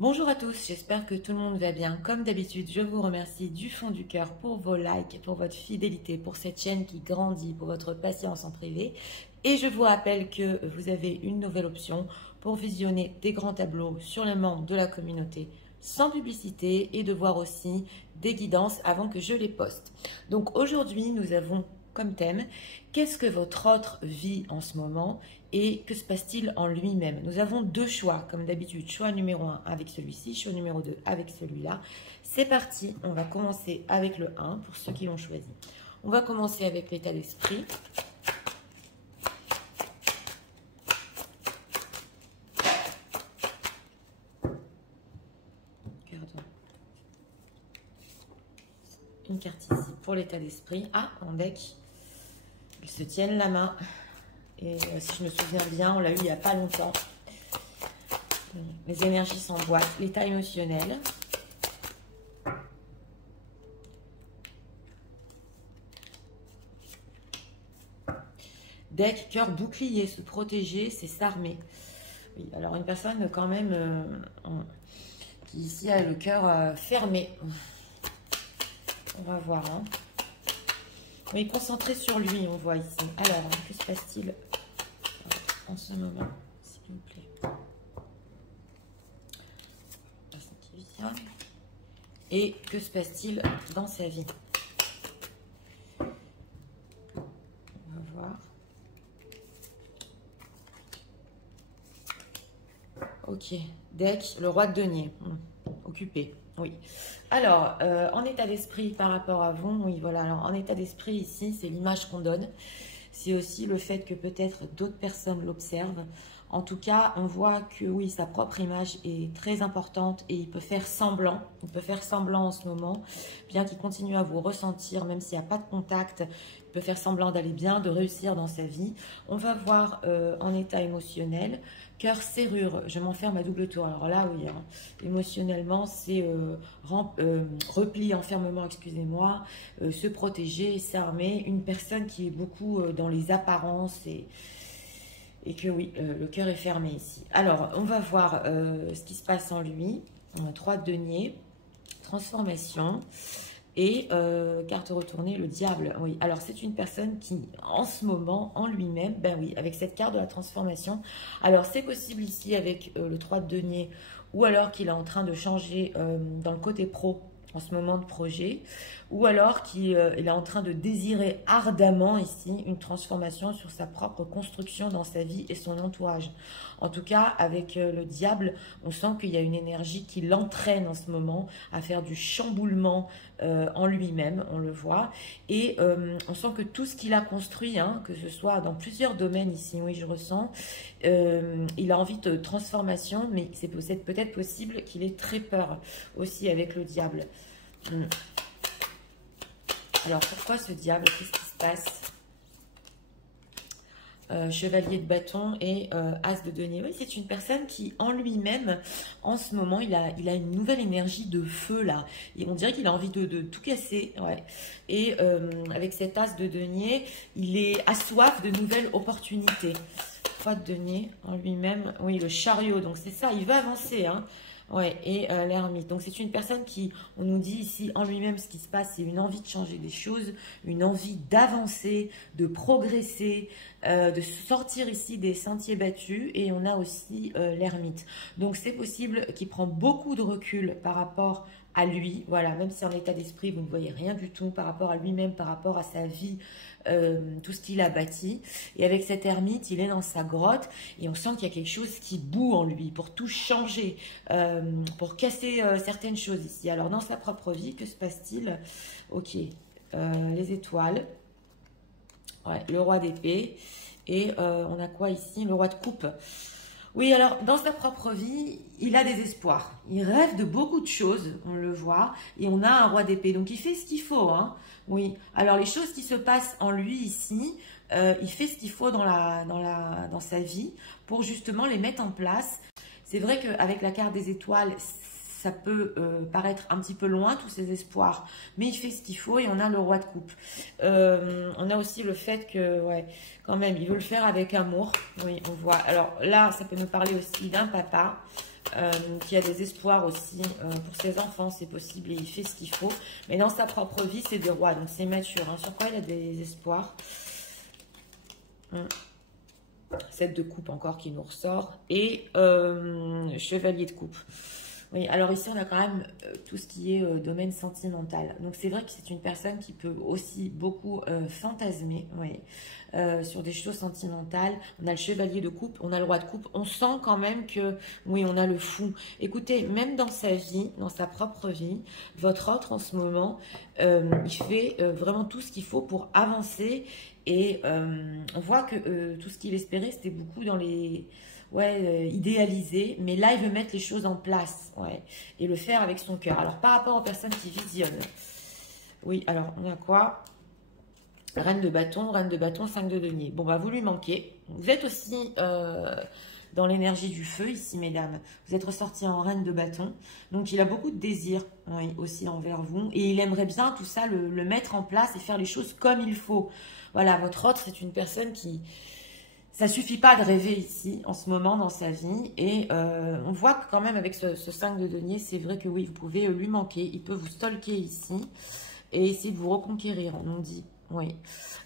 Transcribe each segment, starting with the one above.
Bonjour à tous, j'espère que tout le monde va bien. Comme d'habitude, je vous remercie du fond du cœur pour vos likes, pour votre fidélité, pour cette chaîne qui grandit, pour votre patience en privé. Et je vous rappelle que vous avez une nouvelle option pour visionner des grands tableaux sur les membres de la communauté sans publicité et de voir aussi des guidances avant que je les poste. Donc aujourd'hui, nous avons comme thème, qu'est-ce que votre autre vit en ce moment et que se passe-t-il en lui-même? Nous avons deux choix, comme d'habitude, choix numéro 1 avec celui-ci, choix numéro 2 avec celui-là. C'est parti, on va commencer avec le 1 pour ceux qui l'ont choisi. On va commencer avec l'état d'esprit. Une carte ici pour l'état d'esprit. Ah, en deck, ils se tiennent la main. Et si je me souviens bien, on l'a eu il n'y a pas longtemps. Les énergies s'emboîtent. L'état émotionnel. Deck, cœur, bouclier, se protéger, c'est s'armer. Oui, alors une personne quand même qui ici a le cœur fermé. On va voir. Hein. Oui, concentré sur lui, on voit ici. Alors, que se passe-t-il en ce moment, s'il vous plaît? Et que se passe-t-il dans sa vie? On va voir. Ok, deck, le roi de denier. Occupé, oui. Alors, en état d'esprit par rapport à vous, oui, voilà. Alors, en état d'esprit ici, c'est l'image qu'on donne. C'est aussi le fait que peut-être d'autres personnes l'observent. En tout cas, on voit que oui, sa propre image est très importante et il peut faire semblant. Il peut faire semblant en ce moment, bien qu'il continue à vous ressentir, même s'il n'y a pas de contact. Il peut faire semblant d'aller bien, de réussir dans sa vie. On va voir en état émotionnel. Cœur, serrure, je m'enferme à double tour. Alors là, oui, hein, émotionnellement, c'est repli, enfermement, excusez-moi, se protéger, s'armer. Une personne qui est beaucoup dans les apparences et que oui, le cœur est fermé ici. Alors, on va voir ce qui se passe en lui. 3 de denier, transformation. Et carte retournée, le diable. Oui, alors c'est une personne qui, en ce moment, en lui-même, ben oui, avec cette carte de la transformation. Alors c'est possible ici avec le 3 de denier, ou alors qu'il est en train de changer dans le côté pro en ce moment de projet, ou alors qu'il est en train de désirer ardemment ici une transformation sur sa propre construction dans sa vie et son entourage. En tout cas, avec le diable, on sent qu'il y a une énergie qui l'entraîne en ce moment à faire du chamboulement en lui-même, on le voit. Et on sent que tout ce qu'il a construit, hein, que ce soit dans plusieurs domaines ici, oui, je ressens, il a envie de transformation, mais c'est peut-être possible qu'il ait très peur aussi avec le diable. Alors, pourquoi ce diable? Qu'est-ce qui se passe? Chevalier de bâton et as de denier. Oui, c'est une personne qui, en lui-même, en ce moment, il a une nouvelle énergie de feu, là. Et on dirait qu'il a envie de tout casser. Ouais. Et avec cet as de denier, il est assoif de nouvelles opportunités. 3 de denier, en lui-même. Oui, le chariot. Donc, c'est ça, il va avancer, hein. Ouais, et l'ermite. Donc, c'est une personne qui, on nous dit ici, en lui-même, ce qui se passe, c'est une envie de changer des choses, une envie d'avancer, de progresser, de sortir ici des sentiers battus. Et on a aussi l'ermite. Donc, c'est possible qu'il prend beaucoup de recul par rapport à lui. Voilà, même si en état d'esprit, vous ne voyez rien du tout par rapport à lui-même, par rapport à sa vie, tout ce qu'il a bâti. Et avec cet ermite, il est dans sa grotte et on sent qu'il y a quelque chose qui bout en lui pour tout changer, pour casser certaines choses ici. Alors, dans sa propre vie, que se passe-t-il? Ok, les étoiles, ouais, le roi d'épée et on a quoi ici? Le roi de coupe. Oui, alors, dans sa propre vie, il a des espoirs. Il rêve de beaucoup de choses, on le voit. Et on a un roi d'épée. Donc, il fait ce qu'il faut. Hein. Oui. Alors, les choses qui se passent en lui ici, il fait ce qu'il faut dans sa vie pour justement les mettre en place. C'est vrai qu'avec la carte des étoiles, ça peut paraître un petit peu loin, tous ces espoirs, mais il fait ce qu'il faut et on a le roi de coupe. On a aussi le fait que, ouais, quand même, il veut le faire avec amour. Oui, on voit. Alors là, ça peut me parler aussi d'un papa qui a des espoirs aussi pour ses enfants, c'est possible, et il fait ce qu'il faut. Mais dans sa propre vie, c'est des rois, donc c'est mature. Hein. Sur quoi il a des espoirs? 7 de coupe encore qui nous ressort. Et chevalier de coupe. Oui, alors ici, on a quand même tout ce qui est domaine sentimental. Donc, c'est vrai que c'est une personne qui peut aussi beaucoup fantasmer, oui, sur des choses sentimentales. On a le chevalier de coupe, on a le roi de coupe. On sent quand même que, oui, on a le fou. Écoutez, même dans sa vie, dans sa propre vie, votre autre en ce moment, il fait vraiment tout ce qu'il faut pour avancer. Et on voit que tout ce qu'il espérait, c'était beaucoup dans les... Ouais, idéaliser, mais là, il veut mettre les choses en place, ouais, et le faire avec son cœur. Alors, par rapport aux personnes qui visionnent, oui, alors, on a quoi? Reine de bâton, 5 de denier. Bon, bah, vous lui manquez. Vous êtes aussi dans l'énergie du feu, ici, mesdames. Vous êtes ressorti en reine de bâton. Donc, il a beaucoup de désir, oui, aussi envers vous. Et il aimerait bien tout ça, le mettre en place et faire les choses comme il faut. Voilà, votre autre, c'est une personne qui... Ça suffit pas de rêver ici, en ce moment, dans sa vie. Et on voit que quand même, avec ce 5 de denier, c'est vrai que oui, vous pouvez lui manquer. Il peut vous stalker ici et essayer de vous reconquérir, on nous dit. Oui,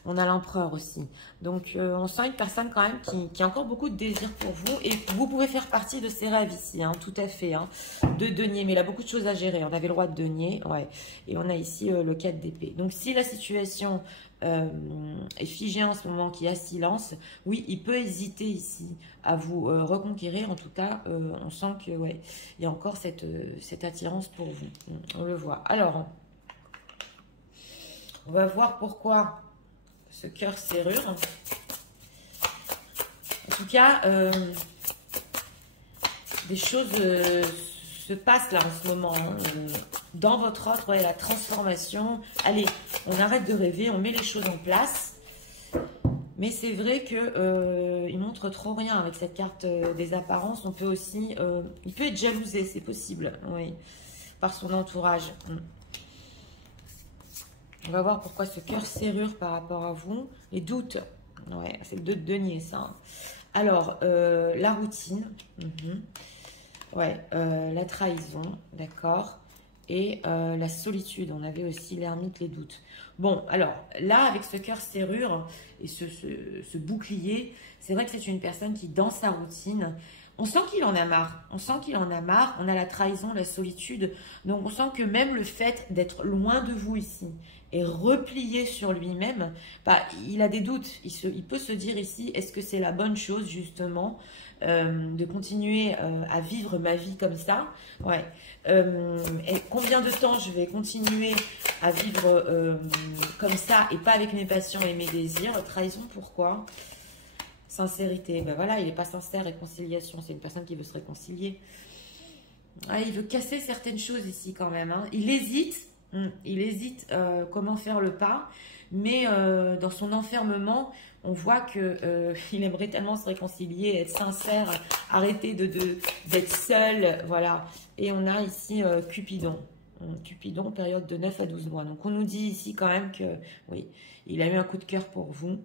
on a l'empereur aussi. Donc, on sent une personne quand même qui a encore beaucoup de désir pour vous. Et vous pouvez faire partie de ses rêves ici, hein, tout à fait. Hein, de denier, mais il a beaucoup de choses à gérer. On avait le roi de denier, ouais. Et on a ici le 4 d'épée. Donc, si la situation... est figé en ce moment, qui a silence, oui, il peut hésiter ici à vous reconquérir. En tout cas, on sent que ouais, il y a encore cette attirance pour vous. On le voit. Alors, on va voir pourquoi ce cœur serrure. En tout cas, des choses se passent là en ce moment. Hein, dans votre autre, ouais, la transformation. Allez, on arrête de rêver, on met les choses en place. Mais c'est vrai que il montre trop rien avec cette carte des apparences. On peut aussi, il peut être jalousé, c'est possible, oui, par son entourage. On va voir pourquoi ce cœur serrure par rapport à vous. Les doutes, ouais, c'est le 2 de denier, ça. Alors, la routine, ouais, la trahison, d'accord. Et la solitude, on avait aussi l'ermite, les doutes. Bon, alors là, avec ce cœur serrure et ce bouclier, c'est vrai que c'est une personne qui, dans sa routine, on sent qu'il en a marre. On sent qu'il en a marre. On a la trahison, la solitude. Donc, on sent que même le fait d'être loin de vous ici et replié sur lui-même, bah, il a des doutes. Il peut se dire ici, est-ce que c'est la bonne chose, justement, de continuer à vivre ma vie comme ça? Ouais. Et combien de temps je vais continuer à vivre comme ça et pas avec mes passions et mes désirs? Trahison, pourquoi? Sincérité, ben voilà, il n'est pas sincère. Réconciliation, c'est une personne qui veut se réconcilier. Ah, il veut casser certaines choses ici quand même. Hein. Il hésite comment faire le pas, mais dans son enfermement, on voit que il aimerait tellement se réconcilier, être sincère, arrêter d'être seul, voilà. Et on a ici Cupidon. Cupidon, période de 9 à 12 mois. Donc on nous dit ici quand même que oui, il a eu un coup de cœur pour vous.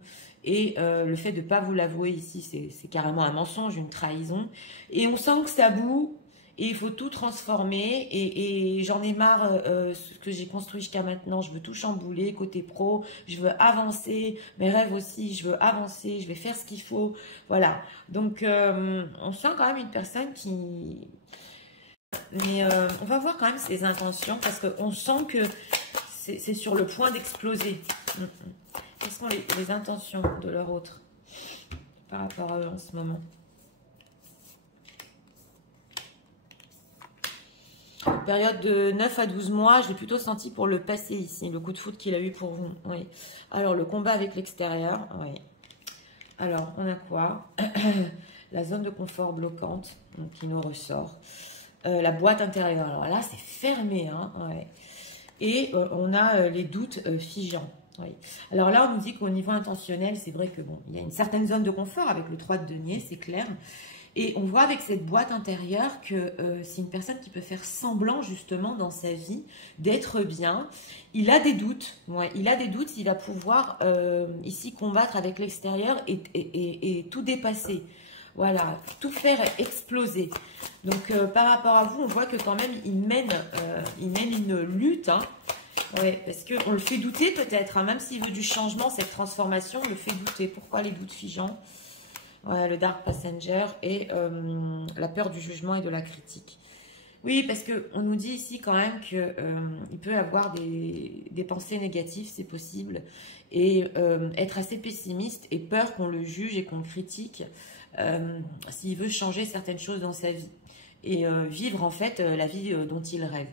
Et le fait de ne pas vous l'avouer ici, c'est carrément un mensonge, une trahison. Et on sent que ça boue. Et il faut tout transformer et j'en ai marre ce que j'ai construit jusqu'à maintenant. Je veux tout chambouler côté pro. Je veux avancer. Mes rêves aussi, je veux avancer. Je vais faire ce qu'il faut. Voilà. Donc, on sent quand même une personne qui... Mais on va voir quand même ses intentions parce qu'on sent que c'est sur le point d'exploser. Quelles sont les intentions de leur autre par rapport à eux en ce moment? Période de 9 à 12 mois, je l'ai plutôt senti pour le passé ici, le coup de foudre qu'il a eu pour vous. Oui. Alors, le combat avec l'extérieur. Oui. Alors, on a quoi? La zone de confort bloquante, donc, qui nous ressort. La boîte intérieure. Alors là, c'est fermé. Hein, ouais. Et on a les doutes figeants. Oui. Alors là, on nous dit qu'au niveau intentionnel, c'est vrai que bon, il y a une certaine zone de confort avec le 3 de denier, c'est clair. Et on voit avec cette boîte intérieure que c'est une personne qui peut faire semblant justement dans sa vie d'être bien. Il a des doutes, ouais, il a des doutes, il va pouvoir ici combattre avec l'extérieur et tout dépasser. Voilà, tout faire exploser. Donc par rapport à vous, on voit que quand même il mène une lutte, hein. Ouais, parce qu'on le fait douter peut-être, hein, même s'il veut du changement, cette transformation, on le fait douter. Pourquoi les doutes figeants? Ouais, le Dark Passenger et la peur du jugement et de la critique. Oui, parce qu'on nous dit ici quand même qu'il peut avoir des pensées négatives, c'est possible, et être assez pessimiste et peur qu'on le juge et qu'on le critique s'il veut changer certaines choses dans sa vie et vivre en fait la vie dont il rêve.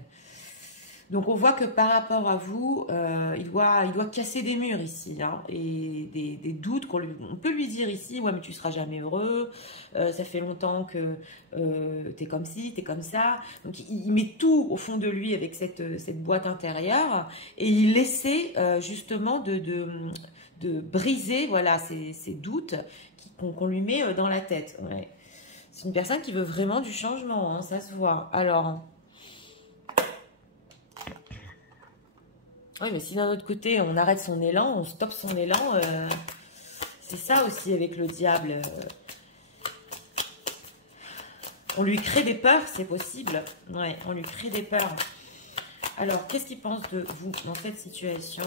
Donc on voit que par rapport à vous, il doit casser des murs ici, hein, et des doutes on peut lui dire ici, ouais mais tu seras jamais heureux, ça fait longtemps que t'es comme ci, t'es comme ça. Donc il met tout au fond de lui avec cette boîte intérieure et il essaie justement de briser voilà ces doutes qu'on lui met dans la tête. Ouais. C'est une personne qui veut vraiment du changement, hein, ça se voit. Alors. Oui, mais si d'un autre côté, on arrête son élan, on stoppe son élan, c'est ça aussi avec le diable. On lui crée des peurs, c'est possible. Ouais, on lui crée des peurs. Alors, qu'est-ce qu'il pense de vous dans cette situation?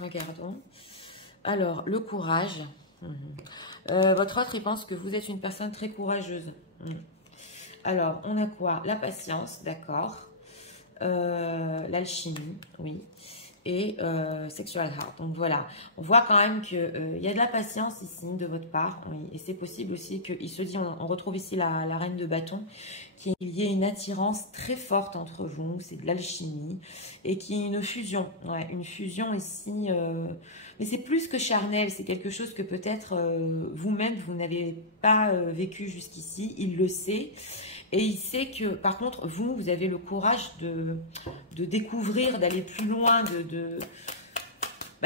Regardons. Alors, le courage. Votre autre, il pense que vous êtes une personne très courageuse. Alors, on a quoi? La patience, d'accord. L'alchimie, oui. Et sexual heart. Donc voilà, on voit quand même qu'il y a de la patience ici de votre part. Oui. Et c'est possible aussi qu'il se dit, on retrouve ici la reine de bâton, qu'il y ait une attirance très forte entre vous. C'est de l'alchimie. Et qu'il y ait une fusion. Ouais, une fusion ici... mais c'est plus que charnel, c'est quelque chose que peut-être vous-même, vous n'avez pas vécu jusqu'ici. Il le sait. Et il sait que, par contre, vous avez le courage de découvrir, d'aller plus loin,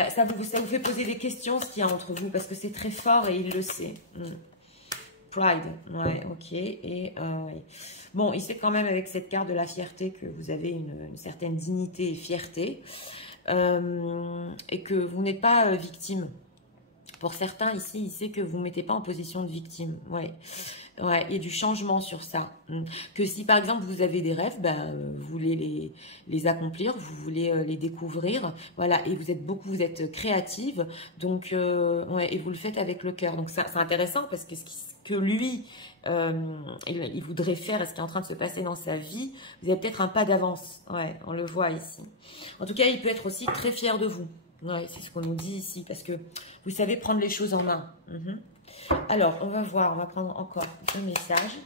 ça vous fait poser des questions, ce qu'il y a entre vous, parce que c'est très fort et il le sait. Pride, ouais, ok. Et ouais. Bon, il sait quand même avec cette carte de la fierté que vous avez une certaine dignité et fierté. Et que vous n'êtes pas victime. Pour certains ici, il sait que vous ne mettez pas en position de victime. Ouais. Ouais, il y a du changement sur ça. Que si par exemple vous avez des rêves, vous voulez les accomplir, vous voulez les découvrir, voilà, et vous êtes créative, donc ouais, et vous le faites avec le cœur. Donc c'est intéressant parce que ce que lui il voudrait faire et ce qui est en train de se passer dans sa vie, vous avez peut-être un pas d'avance. Ouais, on le voit ici. En tout cas, il peut être aussi très fier de vous. Ouais, c'est ce qu'on nous dit ici parce que vous savez prendre les choses en main. Alors, on va voir, on va prendre encore deux messages.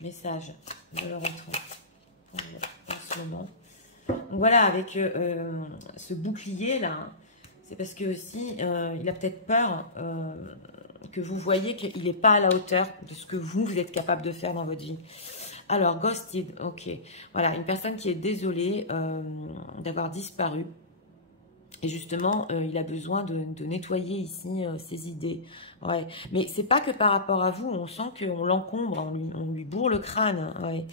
Message de leur en ce moment. Donc voilà, avec ce bouclier là, c'est parce que aussi, il a peut-être peur que vous voyez qu'il n'est pas à la hauteur de ce que vous êtes capable de faire dans votre vie. Alors, ghosted, ok. Voilà, une personne qui est désolée d'avoir disparu. Et justement, il a besoin de nettoyer ici ses idées. Ouais. Mais c'est pas que par rapport à vous, on sent qu'on l'encombre, on lui bourre le crâne. Ouais.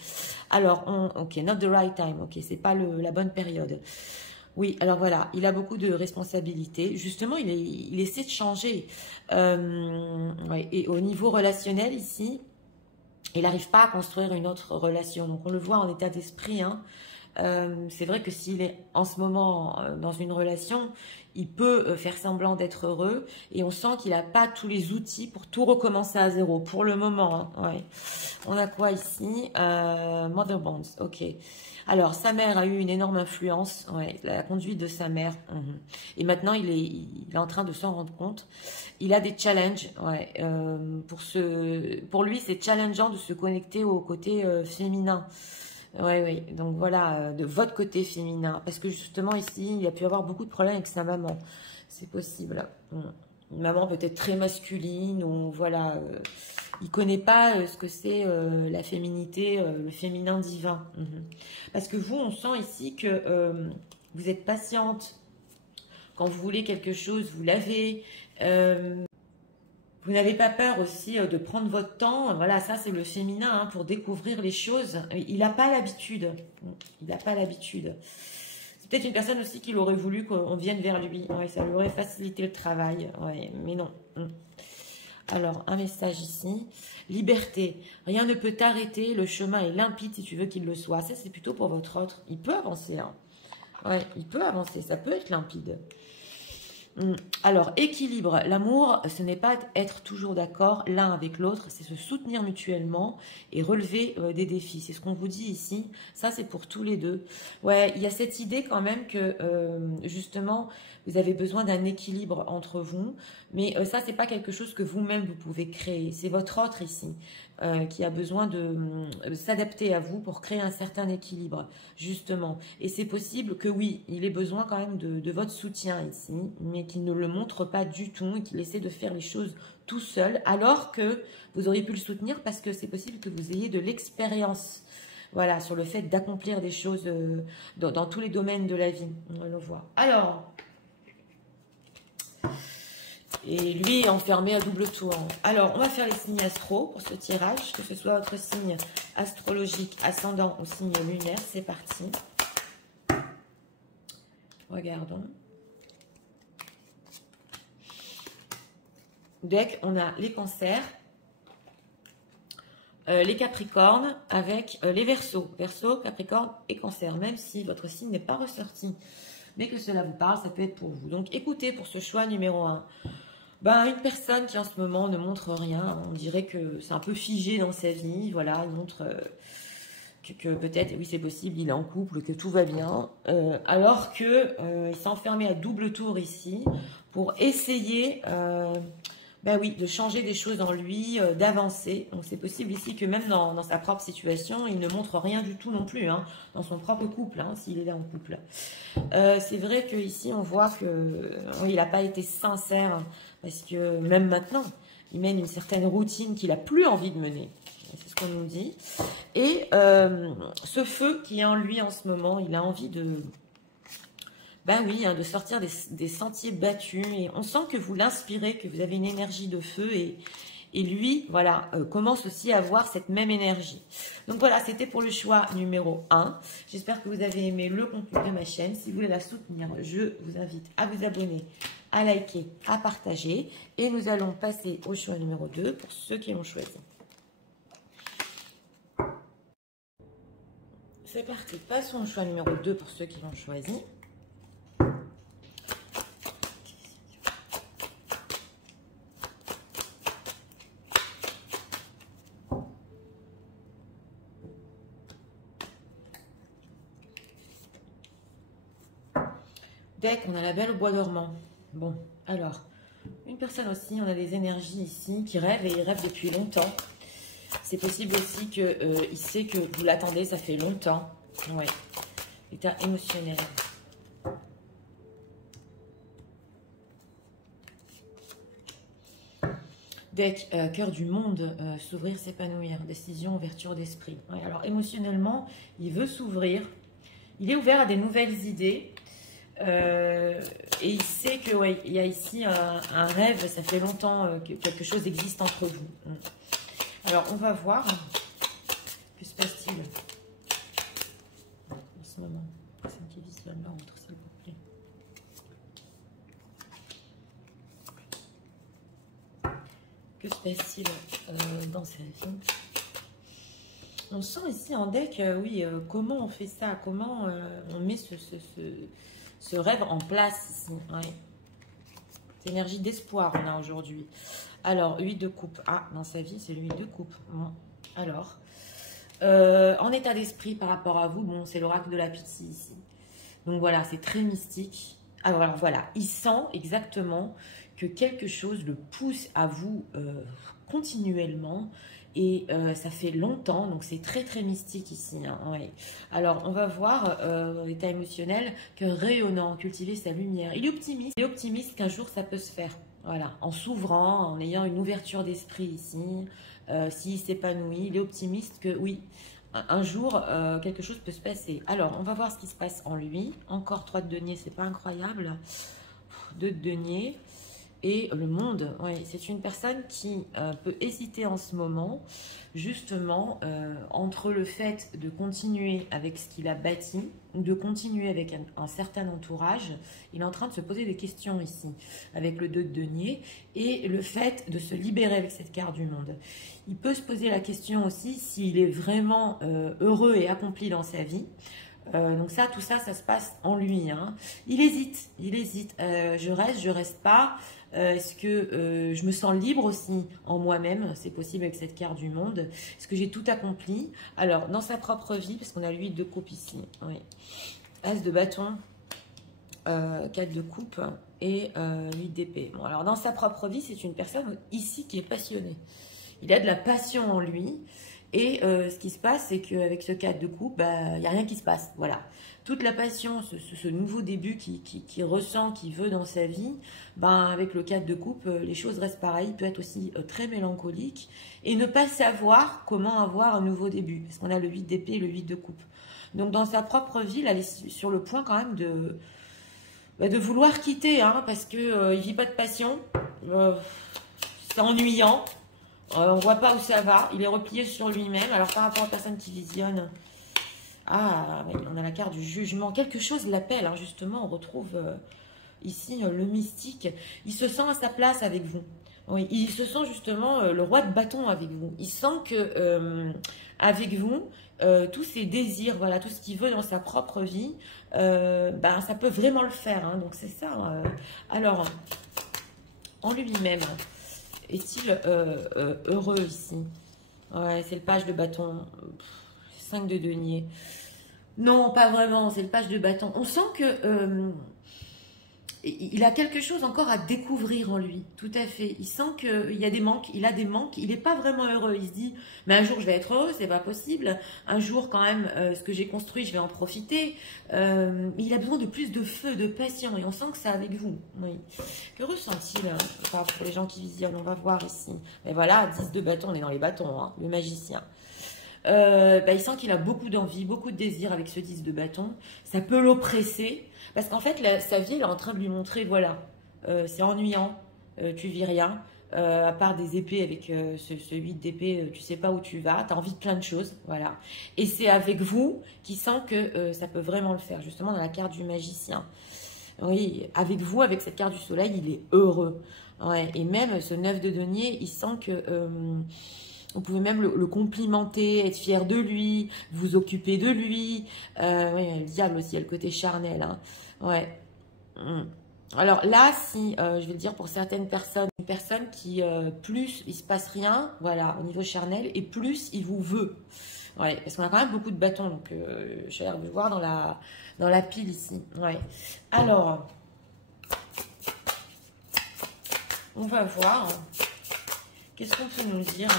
Alors, ok, not the right time. Ok, c'est pas la bonne période. Oui, alors voilà, il a beaucoup de responsabilités. Justement, il essaie de changer. Ouais. Et au niveau relationnel ici, il n'arrive pas à construire une autre relation. Donc, on le voit en état d'esprit, hein. C'est vrai que s'il est en ce moment dans une relation, il peut faire semblant d'être heureux et on sent qu'il n'a pas tous les outils pour tout recommencer à zéro pour le moment. Hein, ouais. On a quoi ici? Mother Bonds, ok. Alors, sa mère a eu une énorme influence, ouais, la conduite de sa mère. Et maintenant, il est en train de s'en rendre compte. Il a des challenges. Ouais, pour lui, c'est challengeant de se connecter au côté féminin. Oui, donc voilà, de votre côté féminin. Parce que justement, ici, il a pu avoir beaucoup de problèmes avec sa maman. C'est possible. une maman peut-être très masculine, ou voilà, il connaît pas ce que c'est la féminité, le féminin divin. Parce que vous, on sent ici que vous êtes patiente. Quand vous voulez quelque chose, vous l'avez. Vous n'avez pas peur aussi de prendre votre temps. Voilà, ça c'est le féminin hein, pour découvrir les choses. Il n'a pas l'habitude. Il n'a pas l'habitude. C'est peut-être une personne aussi qui aurait voulu qu'on vienne vers lui. Ouais, ça lui aurait facilité le travail. Ouais, mais non. Alors, un message ici. Liberté. Rien ne peut t'arrêter. Le chemin est limpide si tu veux qu'il le soit. Ça, c'est plutôt pour votre autre. Il peut avancer. Hein. Ouais, il peut avancer. Ça peut être limpide. Alors, équilibre. L'amour, ce n'est pas être toujours d'accord l'un avec l'autre, c'est se soutenir mutuellement et relever des défis. C'est ce qu'on vous dit ici. Ça, c'est pour tous les deux. Ouais, il y a cette idée quand même que, justement, vous avez besoin d'un équilibre entre vous. Mais ça, c'est pas quelque chose que vous-même, vous pouvez créer. C'est votre autre ici qui a besoin de s'adapter à vous pour créer un certain équilibre, justement. Et c'est possible que oui, il ait besoin quand même de votre soutien ici, mais qu'il ne le montre pas du tout et qu'il essaie de faire les choses tout seul, alors que vous auriez pu le soutenir parce que c'est possible que vous ayez de l'expérience. Voilà, sur le fait d'accomplir des choses dans tous les domaines de la vie. On le voit. Alors... Et lui est enfermé à double tour. Alors, on va faire les signes astro pour ce tirage, que ce soit votre signe astrologique, ascendant ou signe lunaire. C'est parti. Regardons. Deck, on a les cancers, les capricornes avec les verseaux. Verseau, capricorne et cancer, même si votre signe n'est pas ressorti. Mais que cela vous parle, ça peut être pour vous. Donc, écoutez pour ce choix numéro 1. Ben, une personne qui en ce moment ne montre rien, on dirait que c'est un peu figé dans sa vie, voilà, il montre que peut-être, oui c'est possible, il est en couple, que tout va bien, alors que il s'est enfermé à double tour ici pour essayer, ben oui, de changer des choses en lui, d'avancer. Donc c'est possible ici que même dans sa propre situation, il ne montre rien du tout non plus, hein, dans son propre couple, hein, s'il est là en couple. C'est vrai qu'ici on voit qu'il n'a pas été sincère, parce que même maintenant, il mène une certaine routine qu'il n'a plus envie de mener. C'est ce qu'on nous dit. Et ce feu qui est en lui en ce moment, il a envie de... Ben oui, hein, de sortir des sentiers battus. Et on sent que vous l'inspirez, que vous avez une énergie de feu. Et lui, voilà, commence aussi à avoir cette même énergie. Donc voilà, c'était pour le choix numéro 1. J'espère que vous avez aimé le contenu de ma chaîne. Si vous voulez la soutenir, je vous invite à vous abonner, à liker, à partager. Et nous allons passer au choix numéro 2 pour ceux qui l'ont choisi. C'est parti, passons au choix numéro 2 pour ceux qui l'ont choisi. Deck, on a la belle au bois dormant. Bon, alors, une personne aussi, on a des énergies ici qui rêvent et il rêve depuis longtemps. C'est possible aussi qu'il sait que vous l'attendez, ça fait longtemps. Ouais, état émotionnel. Deck, cœur du monde, s'ouvrir, s'épanouir, décision, ouverture d'esprit. Ouais, alors émotionnellement, il veut s'ouvrir. Il est ouvert à des nouvelles idées. Et il sait que ouais, il y a ici un rêve, ça fait longtemps que quelque chose existe entre vous. Alors on va voir. Que se passe-t-il en ce moment? Personne qui visionne l'ordre, s'il vous plaît. Que se passe-t-il dans sa vie? On sent ici en deck, oui, comment on fait ça? Comment on met ce rêve en place ici? Ouais. C'est énergie d'espoir on a aujourd'hui. Alors, 8 de coupe. Ah, dans sa vie, c'est le 8 de coupe. Bon. Alors, en état d'esprit par rapport à vous, bon, c'est l'oracle de la pitié ici. Donc voilà, c'est très mystique. Alors voilà, il sent exactement que quelque chose le pousse à vous continuellement. Et ça fait longtemps, donc c'est très très mystique ici. Hein, ouais. Alors on va voir l'état émotionnel, que rayonnant, cultiver sa lumière. Il est optimiste qu'un jour ça peut se faire. Voilà, en s'ouvrant, en ayant une ouverture d'esprit ici, s'il s'épanouit, il est optimiste que oui, un jour, quelque chose peut se passer. Alors, on va voir ce qui se passe en lui. Encore 3 de denier, c'est pas incroyable. 2 de denier. Et le monde, oui, c'est une personne qui peut hésiter en ce moment, justement, entre le fait de continuer avec ce qu'il a bâti, ou de continuer avec un certain entourage. Il est en train de se poser des questions ici, avec le 2 de denier, et le fait de se libérer avec cette carte du monde. Il peut se poser la question aussi s'il est vraiment heureux et accompli dans sa vie. Donc ça, tout ça, ça se passe en lui. Hein. Il hésite, il hésite. Je reste pas. Est-ce que je me sens libre aussi en moi-même? C'est possible avec cette carte du monde. Est-ce que j'ai tout accompli? Alors, dans sa propre vie, parce qu'on a l'huile de coupe ici. Oui. As de bâton, 4 de coupe et 8 d'épée. Bon, alors dans sa propre vie, c'est une personne ici qui est passionnée. Il a de la passion en lui. Et ce qui se passe, c'est qu'avec ce 4 de coupe, il n'y a rien qui se passe. Voilà. Toute la passion, ce nouveau début qu'il ressent, qu'il veut dans sa vie, avec le 4 de coupe, les choses restent pareilles. Il peut être aussi très mélancolique et ne pas savoir comment avoir un nouveau début. Parce qu'on a le 8 d'épée et le 8 de coupe. Donc dans sa propre vie, elle est sur le point quand même de vouloir quitter, hein, parce qu'il ne vit pas de passion. C'est ennuyant. On ne voit pas où ça va. Il est replié sur lui-même. Alors, par rapport aux personnes qui visionnent, on a la carte du jugement. Quelque chose l'appelle, hein, justement. On retrouve ici le mystique. Il se sent à sa place avec vous. Oui, il se sent justement le roi de bâton avec vous. Il sent que avec vous, tous ses désirs, voilà, tout ce qu'il veut dans sa propre vie, ça peut vraiment le faire. Hein, donc, c'est ça. Alors, en lui-même... Est-il heureux ici? Ouais, c'est le page de bâton. 5 de denier. Non, pas vraiment, c'est le page de bâton. On sent que il a quelque chose encore à découvrir en lui. Tout à fait. Il sent qu'il y a des manques. Il a des manques. Il n'est pas vraiment heureux. Il se dit, mais un jour je vais être heureux, c'est pas possible. Un jour quand même, ce que j'ai construit, je vais en profiter. Il a besoin de plus de feu, de passion. Et on sent que c'est avec vous. Oui. Que ressent-il pour les gens qui visionnent? On va voir ici. Mais voilà, 10 de bâton, on est dans les bâtons, hein, le magicien. Il sent qu'il a beaucoup d'envie, beaucoup de désir avec ce 10 de bâton. Ça peut l'oppresser. Parce qu'en fait, sa vie, elle est en train de lui montrer, voilà, c'est ennuyant, tu vis rien. À part des épées avec ce 8 d'épée, tu sais pas où tu vas, tu as envie de plein de choses, voilà. Et c'est avec vous qui sent que ça peut vraiment le faire, justement dans la carte du magicien. Oui, avec vous, avec cette carte du soleil, il est heureux. Ouais, et même ce 9 de denier, il sent que... vous pouvez même le complimenter, être fier de lui, vous occuper de lui. Oui, le diable aussi, il y a le côté charnel. Hein. Ouais. Alors là, si, je vais le dire pour certaines personnes, une personne qui, plus il se passe rien, voilà, au niveau charnel, et plus il vous veut. Ouais, parce qu'on a quand même beaucoup de bâtons, donc j'ai l'air de voir dans la pile ici. Ouais. Alors, on va voir. Qu'est-ce qu'on peut nous dire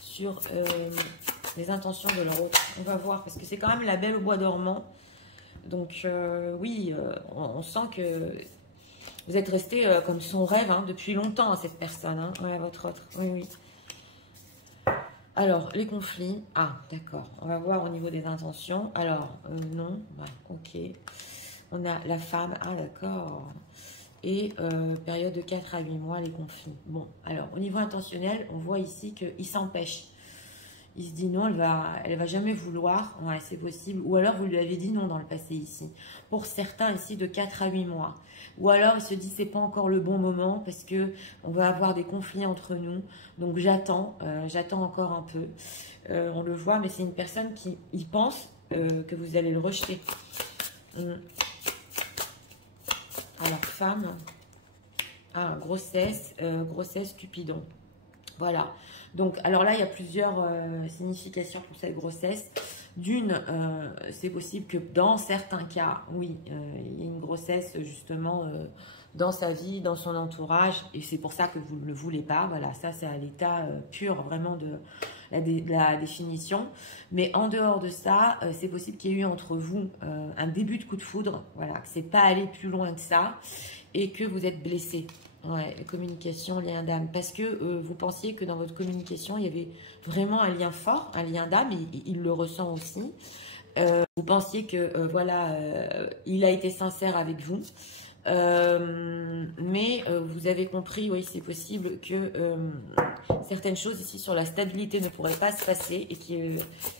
sur les intentions de l'autre? On va voir, parce que c'est quand même la belle au bois dormant. Donc, oui, on sent que vous êtes resté comme son rêve hein, depuis longtemps, à cette personne, hein, ouais, votre autre. Oui, oui. Alors, les conflits. Ah, d'accord. On va voir au niveau des intentions. Alors, non. Ouais, ok. On a la femme. Ah, d'accord. Et période de 4 à 8 mois, les conflits. Bon, alors, au niveau intentionnel, on voit ici qu'il s'empêche. Il se dit non, elle va jamais vouloir. Ouais, c'est possible. Ou alors, vous lui avez dit non dans le passé ici. Pour certains, ici, de 4 à 8 mois. Ou alors, il se dit c'est pas encore le bon moment parce que on va avoir des conflits entre nous. Donc, j'attends encore un peu. On le voit, mais c'est une personne qui il pense que vous allez le rejeter. Alors, femme. Ah, grossesse, Cupidon. Voilà. Donc, alors là, il y a plusieurs significations pour cette grossesse. D'une, c'est possible que dans certains cas, oui, il y a une grossesse justement dans sa vie, dans son entourage, et c'est pour ça que vous ne le voulez pas. Voilà, ça c'est à l'état pur vraiment de la définition. Mais en dehors de ça, c'est possible qu'il y ait eu entre vous un début de coup de foudre. Voilà, que c'est pas allé plus loin que ça et que vous êtes blessé. Ouais, communication, lien d'âme. Parce que vous pensiez que dans votre communication, il y avait vraiment un lien fort, un lien d'âme. Il le ressent aussi. Vous pensiez que voilà, il a été sincère avec vous. Mais vous avez compris, oui, c'est possible que certaines choses ici sur la stabilité ne pourraient pas se passer et qu'il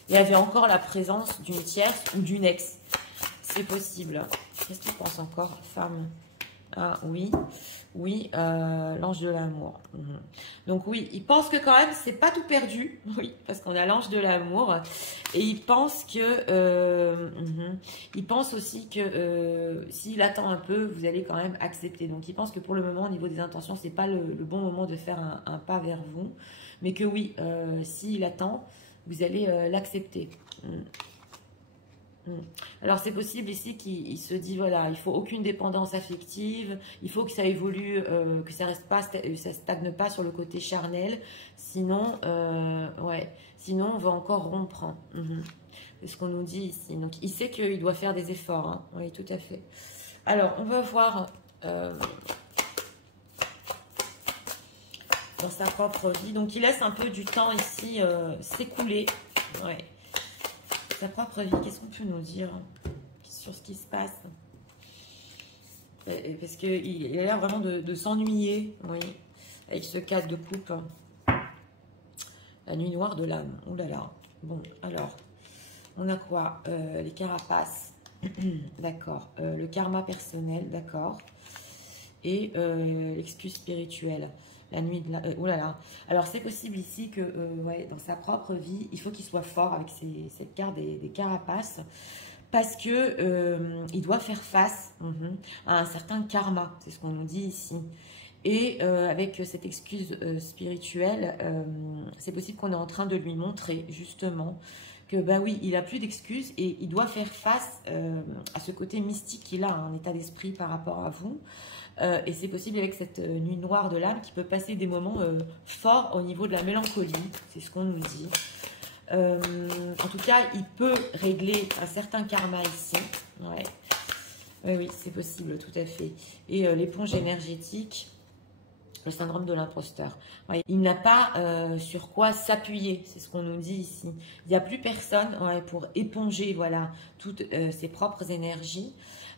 y avait encore la présence d'une tierce ou d'une ex. C'est possible. Qu'est-ce qu'il pense encore, femme? Ah oui, oui, l'ange de l'amour. Donc oui, il pense que quand même, c'est pas tout perdu. Oui, parce qu'on a l'ange de l'amour. Et il pense que, il pense aussi que s'il attend un peu, vous allez quand même accepter. Donc il pense que pour le moment, au niveau des intentions, c'est pas le bon moment de faire un pas vers vous. Mais que oui, s'il attend, vous allez l'accepter. Alors c'est possible ici qu'il se dit voilà, il faut aucune dépendance affective, il faut que ça évolue, que ça reste pas, ça stagne pas sur le côté charnel, sinon ouais, sinon on va encore rompre. C'est ce qu'on nous dit ici. Donc il sait qu'il doit faire des efforts, hein. Oui, tout à fait. Alors on va voir dans sa propre vie. Donc il laisse un peu du temps ici s'écouler. Ouais. Sa propre vie, qu'est-ce qu'on peut nous dire sur ce qui se passe? Parce qu'il a l'air vraiment de s'ennuyer, oui, avec ce cadre de coupe. La nuit noire de l'âme, ouh là là. Bon, alors, on a quoi? Les carapaces, d'accord. Le karma personnel, d'accord. Et l'excuse spirituelle. La nuit de la... oh là là. Alors, c'est possible ici que ouais, dans sa propre vie, il faut qu'il soit fort avec cette carte des carapaces parce que il doit faire face à un certain karma. C'est ce qu'on nous dit ici. Et avec cette excuse spirituelle, c'est possible qu'on est en train de lui montrer justement que bah oui, il n'a plus d'excuses et il doit faire face à ce côté mystique qu'il a, un état d'esprit par rapport à vous. Et c'est possible avec cette nuit noire de l'âme qui peut passer des moments forts au niveau de la mélancolie. C'est ce qu'on nous dit. En tout cas, il peut régler un certain karma ici. Ouais. Oui, oui, c'est possible, tout à fait. Et l'éponge énergétique, le syndrome de l'imposteur. Ouais, il n'a pas sur quoi s'appuyer, c'est ce qu'on nous dit ici. Il n'y a plus personne pour éponger voilà, toutes ses propres énergies.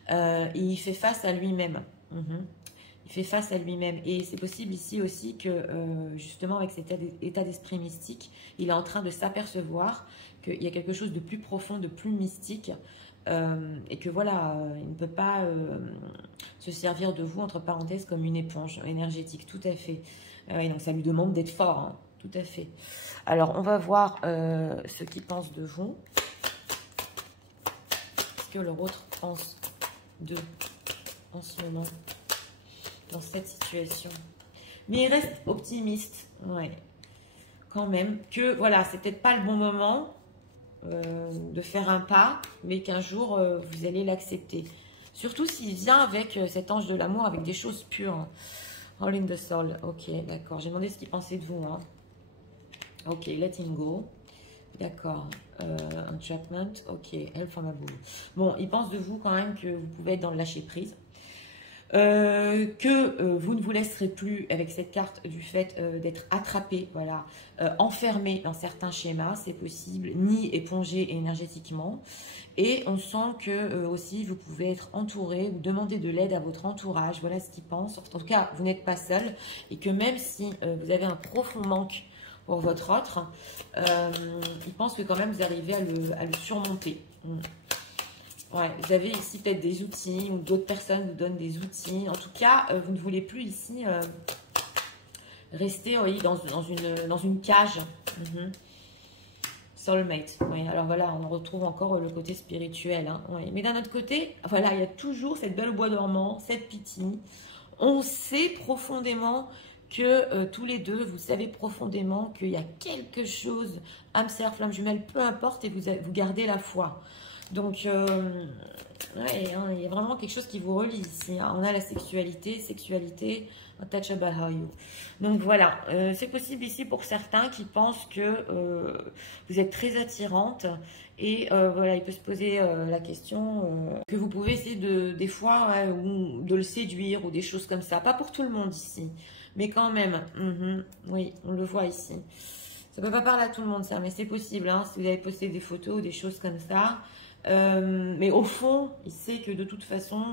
Et il fait face à lui-même. Il fait face à lui-même. Et c'est possible ici aussi que, justement, avec cet état d'esprit mystique, il est en train de s'apercevoir qu'il y a quelque chose de plus profond, de plus mystique, et que voilà, il ne peut pas se servir de vous, entre parenthèses, comme une éponge énergétique. Tout à fait. Et donc, ça lui demande d'être fort. Hein, tout à fait. Alors, on va voir ce qu'il pense de vous. Ce que leur autre pense de en ce moment dans cette situation. Mais il reste optimiste, ouais, quand même, que voilà, c'est peut-être pas le bon moment de faire un pas, mais qu'un jour vous allez l'accepter. Surtout s'il vient avec cet ange de l'amour, avec des choses pures. All in the soul, ok, d'accord. J'ai demandé ce qu'il pensait de vous. Hein. Ok, letting go. D'accord. Entrapment, ok. Help from above. Bon, il pense de vous quand même que vous pouvez être dans le lâcher prise. Que vous ne vous laisserez plus avec cette carte du fait d'être attrapé, voilà, enfermé dans certains schémas, c'est possible, ni épongé énergétiquement. Et on sent que aussi vous pouvez être entouré ou demander de l'aide à votre entourage, voilà ce qu'il pense. En tout cas, vous n'êtes pas seul et que même si vous avez un profond manque pour votre autre, il pense que quand même vous arrivez à le surmonter. Ouais, vous avez ici peut-être des outils ou d'autres personnes vous donnent des outils. En tout cas, vous ne voulez plus ici rester oui, dans une cage. Soulmate. Oui, alors voilà, on retrouve encore le côté spirituel. Hein, oui. Mais d'un autre côté, voilà, il y a toujours cette belle au bois dormant, cette pitié. On sait profondément que tous les deux, vous savez profondément qu'il y a quelque chose, âme sœur, flamme jumelle, peu importe, et vous gardez la foi. Donc, Ouais, hein, il y a vraiment quelque chose qui vous relie ici. Hein. On a la sexualité, untouchable by you. Donc voilà, c'est possible ici pour certains qui pensent que vous êtes très attirante. Et voilà, il peut se poser la question que vous pouvez essayer des fois, ouais, ou de le séduire ou des choses comme ça. Pas pour tout le monde ici, mais quand même. Oui, on le voit ici. Ça peut pas parler à tout le monde ça, mais c'est possible. Hein, si vous avez posté des photos ou des choses comme ça. Mais au fond, il sait que de toute façon,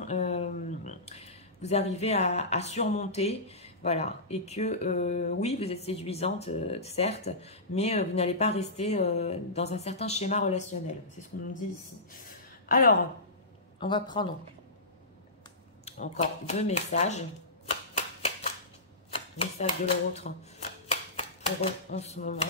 vous arrivez à surmonter, voilà, et que oui, vous êtes séduisante, certes, mais vous n'allez pas rester dans un certain schéma relationnel. C'est ce qu'on nous dit ici. Alors, on va prendre encore 2 messages. Messages de l'autre pour eux en ce moment.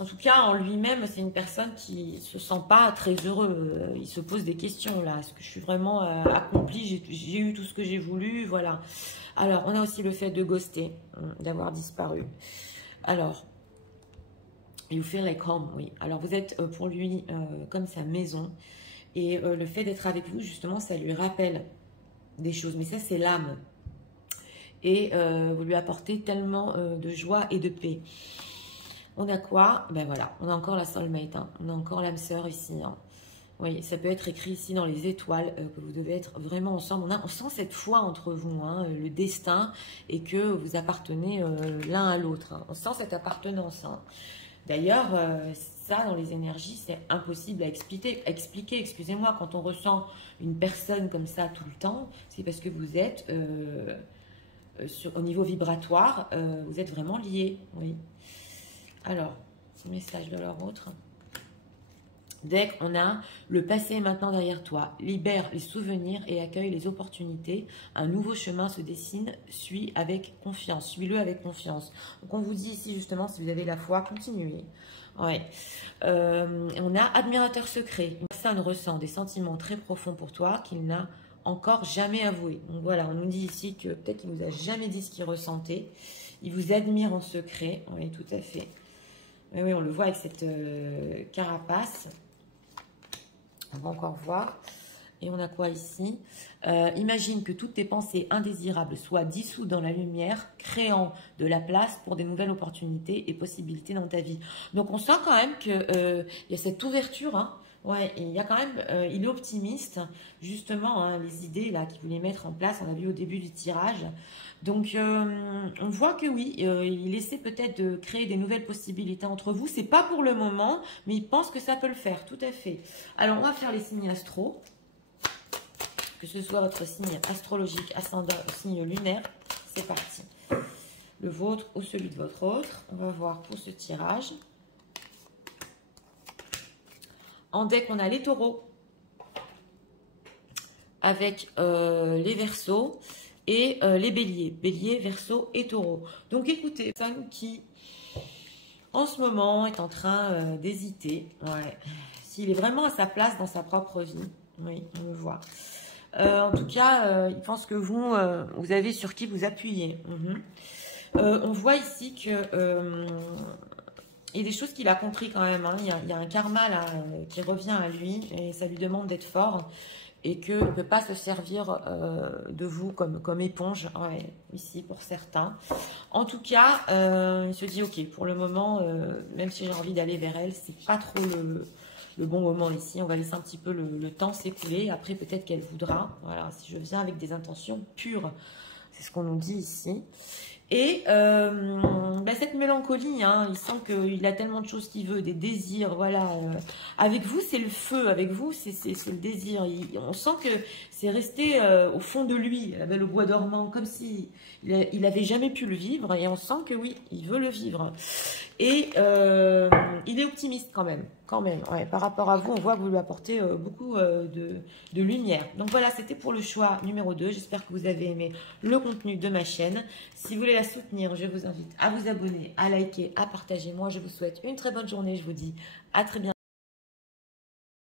En tout cas, en lui-même, c'est une personne qui ne se sent pas très heureux. Il se pose des questions là. Est-ce que je suis vraiment accomplie? J'ai eu tout ce que j'ai voulu, voilà. Alors, on a aussi le fait de ghoster, d'avoir disparu. Alors, you feel like home, oui. Alors, vous êtes pour lui comme sa maison. Et le fait d'être avec vous, justement, ça lui rappelle des choses. Mais ça, c'est l'âme. Et vous lui apportez tellement de joie et de paix. On a quoi? Ben voilà, on a encore la soulmate, hein. On a encore l'âme sœur ici. Hein. Oui, ça peut être écrit ici dans les étoiles que vous devez être vraiment ensemble. On sent cette foi entre vous, hein, le destin, et que vous appartenez l'un à l'autre. Hein. On sent cette appartenance. Hein. D'ailleurs, ça, dans les énergies, c'est impossible à expliquer. Excusez-moi, quand on ressent une personne comme ça tout le temps, c'est parce que vous êtes, au niveau vibratoire, vous êtes vraiment liés. Oui. Alors, message de leur autre. Dès qu'on a le passé est maintenant derrière toi, libère les souvenirs et accueille les opportunités. Un nouveau chemin se dessine, suis-le avec confiance. Donc on vous dit ici justement, si vous avez la foi, continuez. Ouais. On a admirateur secret. Une personne ressent des sentiments très profonds pour toi qu'il n'a encore jamais avoué. Donc voilà, on nous dit ici que peut-être qu'il ne vous a jamais dit ce qu'il ressentait. Il vous admire en secret. Oui, tout à fait. Oui, on le voit avec cette carapace. On va encore voir. Et on a quoi ici? Imagine que toutes tes pensées indésirables soient dissoutes dans la lumière, créant de la place pour des nouvelles opportunités et possibilités dans ta vie. Donc, on sent quand même qu'il y a cette ouverture. Hein. Ouais, et il y a quand même, il est optimiste, justement, hein, les idées là qu'il voulait mettre en place, on a vu au début du tirage. Donc, on voit que oui, il essaie peut-être de créer des nouvelles possibilités entre vous. C'est pas pour le moment, mais il pense que ça peut le faire, tout à fait. Alors, on va faire les signes astro, que ce soit votre signe astrologique, ascendant, signe lunaire. C'est parti. Le vôtre ou celui de votre autre. On va voir pour ce tirage. En deck, on a les taureaux avec les verseaux et les béliers. Bélier, verseau et taureau. Donc écoutez, personne qui en ce moment est en train d'hésiter. Ouais. S'il est vraiment à sa place dans sa propre vie. Oui, on le voit. En tout cas, il pense que vous avez sur qui vous appuyez. On voit ici que... il y a des choses qu'il a compris quand même. Hein. Il y a un karma là qui revient à lui et ça lui demande d'être fort et qu'il ne peut pas se servir de vous comme éponge, ouais, ici pour certains. En tout cas, il se dit ok, pour le moment, même si j'ai envie d'aller vers elle, c'est pas trop le bon moment ici. On va laisser un petit peu le temps s'écouler. Après, peut-être qu'elle voudra. Voilà, si je viens avec des intentions pures, c'est ce qu'on nous dit ici. Et cette mélancolie, hein, il sent qu'il a tellement de choses qu'il veut, des désirs, voilà. Avec vous, c'est le feu, avec vous, c'est le désir. On sent que c'est resté au fond de lui, la Belle au bois dormant, comme si il avait jamais pu le vivre. Et on sent que oui, il veut le vivre. Et il est optimiste quand même. Ouais, par rapport à vous, on voit que vous lui apportez beaucoup de lumière. Donc voilà, c'était pour le choix numéro 2. J'espère que vous avez aimé le contenu de ma chaîne. Si vous voulez la soutenir, je vous invite à vous abonner, à liker, à partager. Moi, je vous souhaite une très bonne journée. Je vous dis à très bientôt.